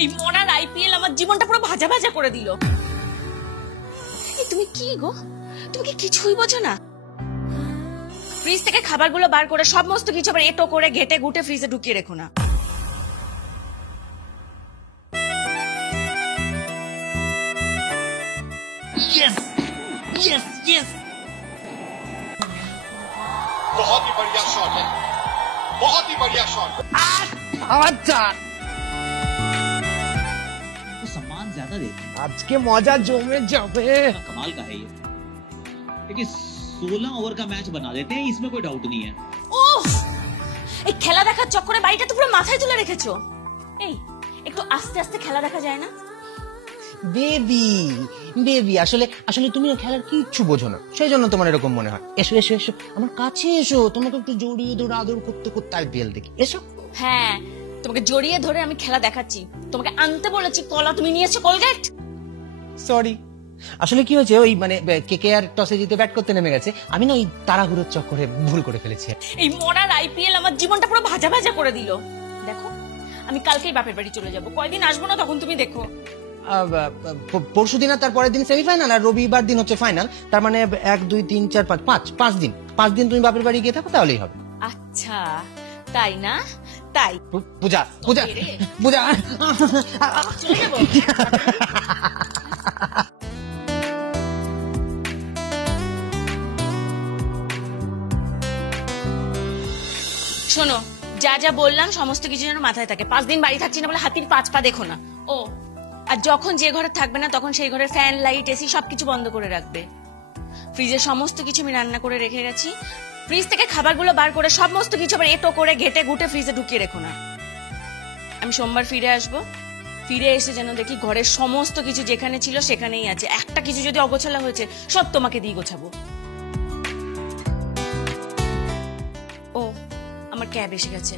এই মরার আইপিএল আমার জীবনটা পুরো ভাজা ভাজা করে দিল। তুমি কি গো, তুমি কি কিছুই বোঝো না? ফ্রিজ থেকে খাবারগুলো বার করে সমস্ত কিছু আবার এটো করে ঘেটে ঘুটে ফ্রিজে ঢুকিয়ে রেখো না। यस यस यस बहुत ही बढ़िया शॉट है, बहुत ही बढ़िया शॉट। तो सम्मान ज्यादा देते हैं। आज के मजा जमे जाबे। कमाल का है ये। देखिए 16 ओवर का मैच बना देते हैं, इसमें कोई डाउट नहीं है। ওহ, এই খেলা দেখার চক্করে বাড়িটা তো পুরো মাথায় তুলে রেখেছো। এই একটু আস্তে আস্তে খেলা দেখা যায় না? বেবি বেবি আসলে আসলে তুমি না খেলার কিচ্ছু বোঝো না, সেই জন্য তোমার এরকম মনে হয়। এসো এসো এসো আমার কাছে এসো, তোমাকে একটু জড়িয়ে ধরে আদর করতে করতে আইপিএল দেখি। এসো। হ্যাঁ, তোমাকে জড়িয়ে ধরে আমি খেলা দেখাচ্ছি। তোমাকে আনতে বলেছি কলা, তুমি নিয়ে এসেছো কোলগেট। সরি, আসলে কি হয়েছে, ওই মানে কেকেআর টসে জিতে ব্যাট করতে নেমে গেছে, আমি না ওই তাড়াহুড়োর চক্করে ভুল করে ফেলেছি। এই মরার আইপিএল আমার জীবনটা পুরো ভাজা ভাজা করে দিল। দেখো, আমি কালকেই বাপের বাড়ি চলে যাব, কয়দিন আসবো না, তখন তুমি দেখো। পরশু দিন আর তার পরের দিন সেমিফাইনাল, আর রবিবার দিন হচ্ছে ফাইনাল। তার মানে 1 2 3 4 5 5 দিন তুমি বাপের বাড়ি গিয়ে থাকো, তাহলেই হবে। আচ্ছা তাই না? তাই পূজা পূজা পূজা চলে যাবো। শোনো, যা যা বললাম সমস্ত কিছু যেন মাথায় থাকে। 5 দিন বাড়ি থাকছি না বলে হাতির 5 পা দেখো না। ও, আর যখন যে ঘরে থাকবে না তখন সেই ঘরের ফ্যান, লাইট, এসি সবকিছু বন্ধ করে রাখবে। ফ্রিজে সমস্ত কিছু আমি রান্না করে রেখে গেছি, ফ্রিজ থেকে খাবারগুলো বার করে সমস্ত কিছু আবার এটো করে ঘেটে ঘুটে ফ্রিজে ঢুকিয়ে রেখো না। আমি সোমবার ফিরে আসবো, ফিরে এসে যেন দেখি ঘরের সমস্ত কিছু যেখানে ছিল সেখানেই আছে। একটা কিছু যদি অগোছালো হয়েছে সব তোমাকে দিয়ে গোছাবো। ও, আমার ক্যাব এসে গেছে,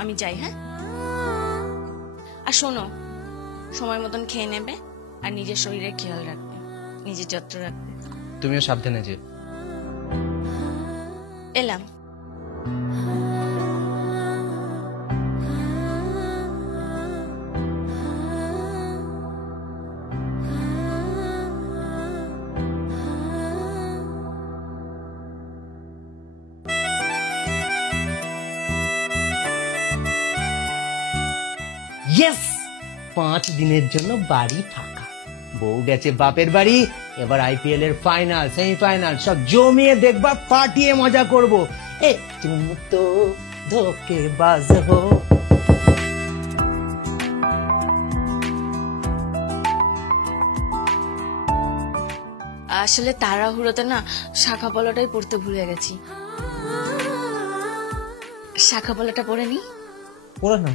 আমি যাই। হ্যাঁ, আর শোনো, সময় মতন খেয়ে নেবে আর নিজের শরীরের খেয়াল রাখবে, নিজের যত্ন রাখবে। তুমিও সাবধানে যেও। এলাম। ইয়েস, 5 দিনের জন্য বাড়ি ফাঁকা, বউ গেছে বাপের বাড়ি। এবার আইপিএল এর ফাইনাল, সেমিফাইনাল সব জমিয়ে দেখবা, ফাটিয়ে মজা করবো। এ তুম তো ধোকেবাজ হো। আসলে তাড়াহুড়োতে না শাখা পলাটাই পড়তে ভুলে গেছি। শাখা পলাটা পরে নি। পড়ো না।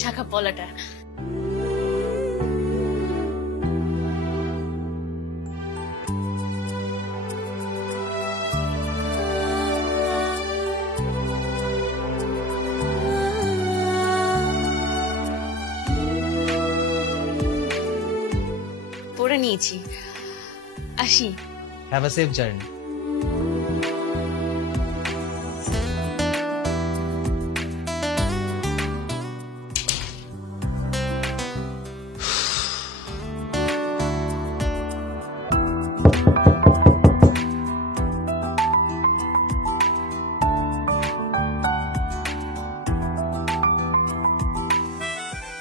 শাখা পলাটা পরে নিয়েছি। আসি। Have a safe journey.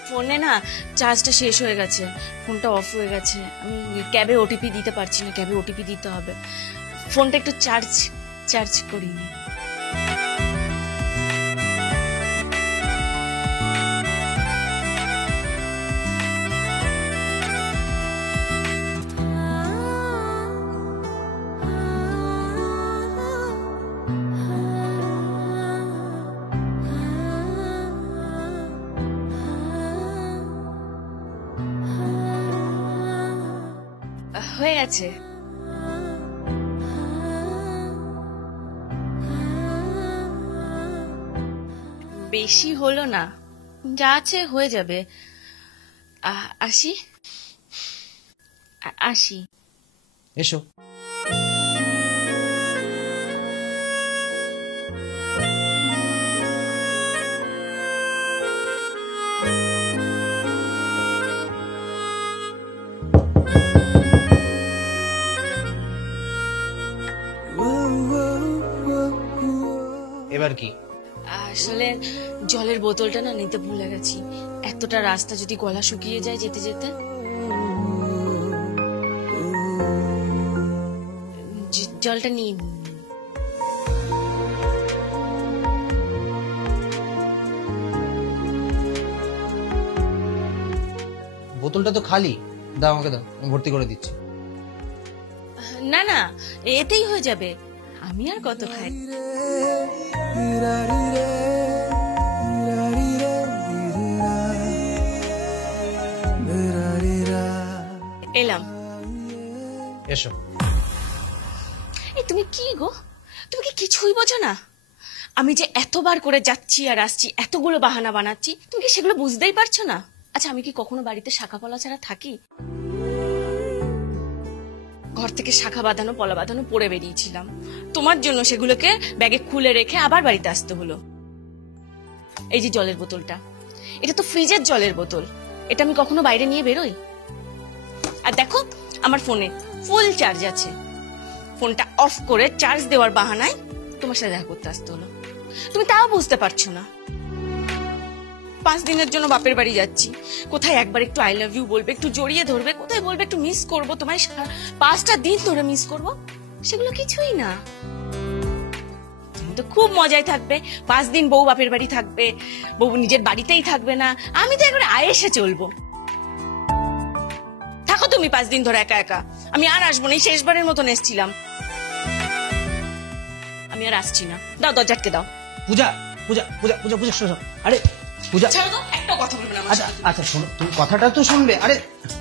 ফোনে না চার্জটা শেষ হয়ে গেছে, ফোনটা অফ হয়ে গেছে। আমি ক্যাবে ওটিপি দিতে পারছি না, ক্যাবে ওটিপি দিতে হবে। ফোনটা একটু চার্জ করিনি। হয়ে গেছে। বেশি হলো না, যা আছে হয়ে যাবে। আসি। এসো। এবার কি? আসলে জলের বোতলটা না নিতে ভুলে গেছি। এতটা রাস্তা যদি গলা শুকিয়ে যায় যেতে যেতে। জলটা নিয়ে বোতলটা তো খালি, দাও আমাকে, দাও, আমি ভর্তি করে দিচ্ছি। না না, এতেই হয়ে যাবে। আমি আর কত খাই। এলাম। এসো। এই তুমি কি গো, তুমি কি কিছুই বোঝো না? আমি যে এতবার করে যাচ্ছি আর আসছি, এতগুলো বাহানা বানাচ্ছি, তুমি কি সেগুলো বুঝতেই পারছো না? আচ্ছা, আমি কি কখনো বাড়িতে শাখা পলা ছাড়া থাকি? ঘর থেকে শাখা বাঁধানো পলা বাঁধানো পরে বেরিয়েছিলাম, তোমার জন্য সেগুলোকে ব্যাগে খুলে রেখে আবার বাড়িতে আসতে হলো। এই যে জলের বোতলটা, এটা তো ফ্রিজের জলের বোতল, এটা আমি কখনো বাইরে নিয়ে বেরোই? আর দেখো, আমার ফোনে ফুল চার্জ আছে, ফোনটা অফ করে চার্জ দেওয়ার বাহানায় তোমার সাথে দেখা করতে আসতে হলো। তুমি তাও বুঝতে পারছো না। 5 দিনের জন্য বাপের বাড়ি যাচ্ছি, কোথায় একবার একটু আই লাভ ইউ বলবে, একটু জড়িয়ে ধরবে, কোথায় বলবে একটু মিস করবো তোমায়, 5টা দিন ধরে মিস করব, সেগুলো কিছুই না। তুমি তো খুব মজায় থাকবে, 5 দিন বউ বাপের বাড়ি থাকবে, বউ নিজের বাড়িতেই থাকবে না, আমি তো একবার আয়েসে চলবো। থাকো তুমি 5 দিন ধরে একা একা, আমি আর আসবো না, শেষবারের মতন এসছিলাম, আমি আর আসছি না। দাও, দরজা আটকে দাও। পূজা, পূজা, পূজা, পূজা, পূজা, শোনো। আরে পূজা, ছাড়ো তো, একটা কথা বলবে না আমার আচ্ছা সাথে। আচ্ছা শোনো, তুমি কথাটা তো শুনবে। আরে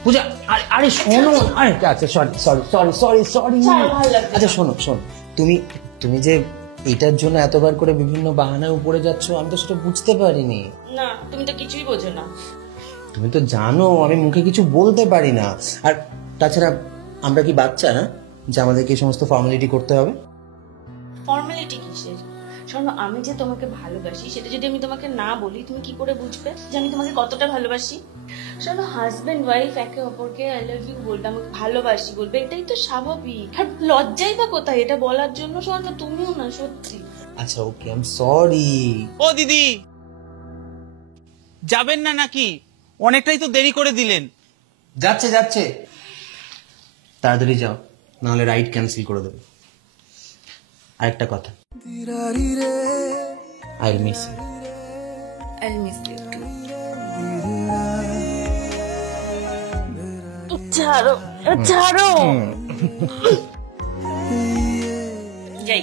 পূজা, আরে আরে শোনো, আরে আচ্ছা sorry sorry sorry sorry sorry. ছাড়ো, ভালো লাগছে না। আচ্ছা শোনো শোনো, তুমি তুমি যে এটার জন্য এতবার করে বিভিন্ন বাহানায় উপরে যাচ্ছ, আমি তো সেটা বুঝতে পারিনি। না, তুমি তো কিছুই বোঝো না। তুমি তো জানো আমি মুখে কিছু বলতে পারি না। আর তাছাড়া আমরা কি বাচ্চা না যে আমাদেরকে এই সমস্ত ফর্মালিটি করতে হবে? ফর্মালিটি কিসের? শোনো, আমি যে তোমাকে ভালোবাসি সেটা যদি আমি তোমাকে না বলি, তুমি কি করে বুঝবে যে আমি তোমাকে কতটা ভালোবাসি? শোনো, হাজবেন্ড ওয়াইফ একে অপরকে আই লাভ ইউ বলবে, আমাকে ভালোবাসি বলবে, এটাই তো স্বাভাবিক। আর লজ্জাই বা কোথায় এটা বলার জন্য? শোনো, তুমিও না, সত্যি। আচ্ছা ওকে, আই এম সরি। ও দিদি, যাবেন না নাকি? অনেকটাই তো দেরি করে দিলেন। যাচ্ছে যাচ্ছে, তাড়াতাড়ি যাও, নাহলে রাইড ক্যান্সেল করে দেবে। আরেকটা কথা, I miss you. I'll miss you too. ছাড়ো, ছাড়ো। যাই।